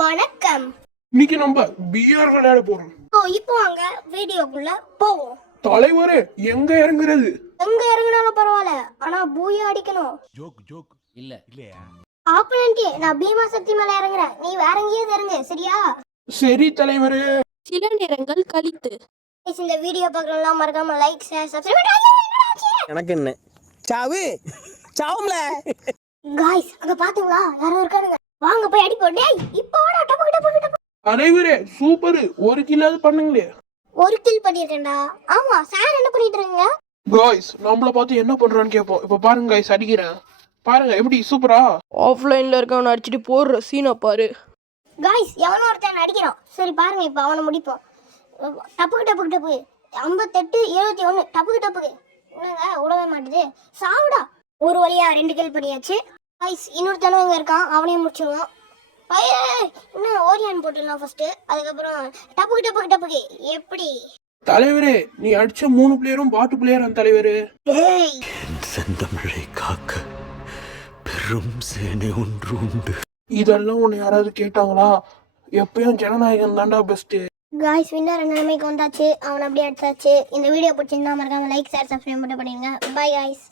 வணக்கம். இன்னைக்கு நம்ம பிஆர் விளையாட போறோம். இப்போ வாங்க வீடியோக்குள்ள போவோம். தலைவரே எங்க இறங்குறது? எங்க இறங்கினாலும் பரவாயில்ல, ஆனா பூயா அடிக்கணும். ஜோக் இல்லையா? ஆப்பனன்ட் நான் பீமா சக்தி மேல இறங்குறேன், நீ வேற எங்கேயாவது இறங்கு, சரியா? சரி தலைவரே. சில நேரங்கள் கழித்து இந்த வீடியோ பார்க்கறவங்க மறக்காம லைக் ஷேர் சப்ஸ்கிரைப் எனக்கு என்ன சாவு சாவும்ல गाइस அங்க பாத்தீங்களா யாரோ இருக்கானுங்க, வாங்க போய் அடிப்போம். டேய் இப்போ வாடா, டப்பு டப்பு டப்பு. தலைவரே சூப்பர், ஒரு கில்லாவது பண்ணுங்களே. ஒரு கில் பண்ணிருக்கேன்டா. ஆமா சார், என்ன பண்ணிட்டு இருக்கீங்க? காய்ஸ் நம்மள பார்த்து என்ன பண்றான்னு கேட்போம். இப்ப பாருங்க காய்ஸ், அடிக்கிறேன் பாருங்க எப்படி சூப்பரா. ஆஃப்லைன்ல இருக்கவன அடிச்சுட்டு போடுற சீனை பாரு. गाइस எவனோ ஒருத்தன் அடிக்கிறான். சரி பாருங்க, இப்போ அவனை முடிப்போம். டப்புக்கு டப்புக்கு டப்பு 58 21 டப்புக்கு டப்புக்கு. என்னங்க உடவே மாட்டுது, சாவுடா. ஒரு வழியா 2 கில் பண்ணியாச்சு. गाइस இன்னொருத்தனும் இங்க இருக்கான், அவனையும் முடிச்சிடுவோம். இன்னும் ஓரியான் போட்டுடலாம் ஃபர்ஸ்ட், அதுக்கப்புறம் டப்புக்கு டப்புக்கு டப்புக்கு. எப்படி தலைவரே நீ அடிச்ச 3 பிளேயரும் பாட்டு பிளேயர் தலைவரே. டேய் செந்தமிழை காக்க பெரும் சேனை ஒன்று உண்டு. இதெல்லாம் உன்னை யாராவது கேட்டாங்களா? எப்பயும் ஜனநாயகம் தாண்டா பெஸ்ட். गाइस வின்னர் நிலைமைக்கு வந்தாச்சு, அவன் அப்படியே அடிச்சாச்சு. இந்த வீடியோ பிடிச்சிருந்தா மறக்காம லைக் ஷேர் சப்ஸ்கிரைப் பண்ணிடுங்க. By guys.